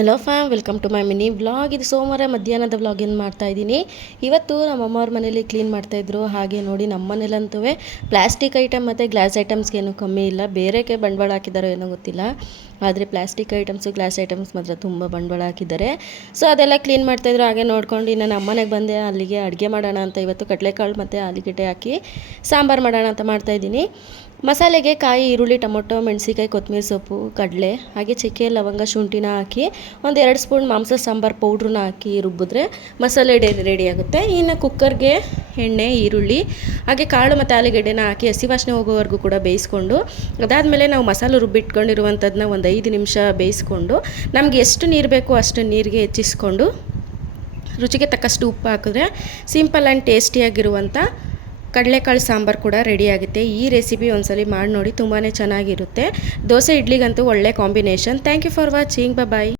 Hello fam, welcome to my mini vlog. ಇದು ಸೋಮವಾರ ಮಧ್ಯಾಹ್ನದ ವ್ಲಾಗ್ ಏನು ಮಾಡ್ತಾಯಿದ್ದೀನಿ. ಇವತ್ತು ನಮ್ಮ ಅಮ್ಮವ್ರ ಮನೇಲಿ ಕ್ಲೀನ್ ಮಾಡ್ತಾಯಿದ್ರು. ಹಾಗೆ ನೋಡಿ ನಮ್ಮ ಮನೇಲಂತೂ ಪ್ಲಾಸ್ಟಿಕ್ ಐಟಮ್ ಮತ್ತು ಗ್ಲಾಸ್ ಐಟಮ್ಸ್ಗೇನು ಕಮ್ಮಿ ಇಲ್ಲ. ಬೇರೆಗೆ ಬಂಡವಾಳ ಹಾಕಿದ್ದಾರೋ ಏನೋ ಗೊತ್ತಿಲ್ಲ, ಆದರೆ ಪ್ಲಾಸ್ಟಿಕ್ ಐಟಮ್ಸು ಗ್ಲಾಸ್ ಐಟಮ್ಸ್ ಮಾತ್ರ ತುಂಬ ಬಂಡವಾಳ ಹಾಕಿದ್ದಾರೆ. ಸೊ ಅದೆಲ್ಲ ಕ್ಲೀನ್ ಮಾಡ್ತಾಯಿದ್ರು. ಹಾಗೆ ನೋಡ್ಕೊಂಡು ನಾನು ಅಮ್ಮನೆಗೆ ಬಂದೆ. ಅಲ್ಲಿಗೆ ಅಡುಗೆ ಮಾಡೋಣ ಅಂತ ಇವತ್ತು ಕಡಲೆಕಾಳು ಮತ್ತು ಆಲೂಗಡ್ಡೆ ಹಾಕಿ ಸಾಂಬಾರು ಮಾಡೋಣ ಅಂತ ಮಾಡ್ತಾಯಿದ್ದೀನಿ. ಮಸಾಲೆಗೆ ಕಾಯಿ, ಈರುಳ್ಳಿ, ಟೊಮೊಟೊ, ಮೆಣಸಿಕಾಯಿ, ಕೊತ್ತಂಬರಿ ಸೊಪ್ಪು, ಕಡಲೆ, ಹಾಗೆ ಚಕ್ಕೆ, ಲವಂಗ, ಶುಂಠಿನ ಹಾಕಿ ಒಂದು 2 ಸ್ಪೂನ್ ಮಾಂಸ ಸಾಂಬಾರು ಪೌಡ್ರನ್ನ ಹಾಕಿ ರುಬ್ಬಿದ್ರೆ ಮಸಾಲೆ ರೆಡಿ ಆಗುತ್ತೆ. ಇನ್ನು ಕುಕ್ಕರ್ಗೆ ಎಣ್ಣೆ, ಈರುಳ್ಳಿ, ಹಾಗೆ ಕಾಳು ಮತ್ತು ಆಲೂಗಡ್ಡೆನ ಹಾಕಿ ಹಸಿ ವಾಸನೆ ಹೋಗೋವರೆಗೂ ಕೂಡ ಬೇಯಿಸ್ಕೊಂಡು, ಅದಾದಮೇಲೆ ನಾವು ಮಸಾಲೆ ರುಬ್ಬಿಟ್ಕೊಂಡಿರುವಂಥದ್ದನ್ನ ಒಂದು 5 ನಿಮಿಷ ಬೇಯಿಸ್ಕೊಂಡು, ನಮಗೆ ಎಷ್ಟು ನೀರು ಬೇಕೋ ಅಷ್ಟು ನೀರಿಗೆ ಹೆಚ್ಚಿಸ್ಕೊಂಡು ರುಚಿಗೆ ತಕ್ಕಷ್ಟು ಉಪ್ಪು ಹಾಕಿದ್ರೆ ಸಿಂಪಲ್ ಆ್ಯಂಡ್ ಟೇಸ್ಟಿಯಾಗಿರುವಂಥ ಕಡಲೆಕಾಳು ಸಾಂಬಾರು ಕೂಡ ರೆಡಿಯಾಗುತ್ತೆ. ಈ ರೆಸಿಪಿ ಒಂದ್ಸಲಿ ಮಾಡಿ ನೋಡಿ, ತುಂಬಾ ಚೆನ್ನಾಗಿರುತ್ತೆ. ದೋಸೆ ಇಡ್ಲಿಗಂತೂ ಒಳ್ಳೆ combination. Thank you for watching. Bye.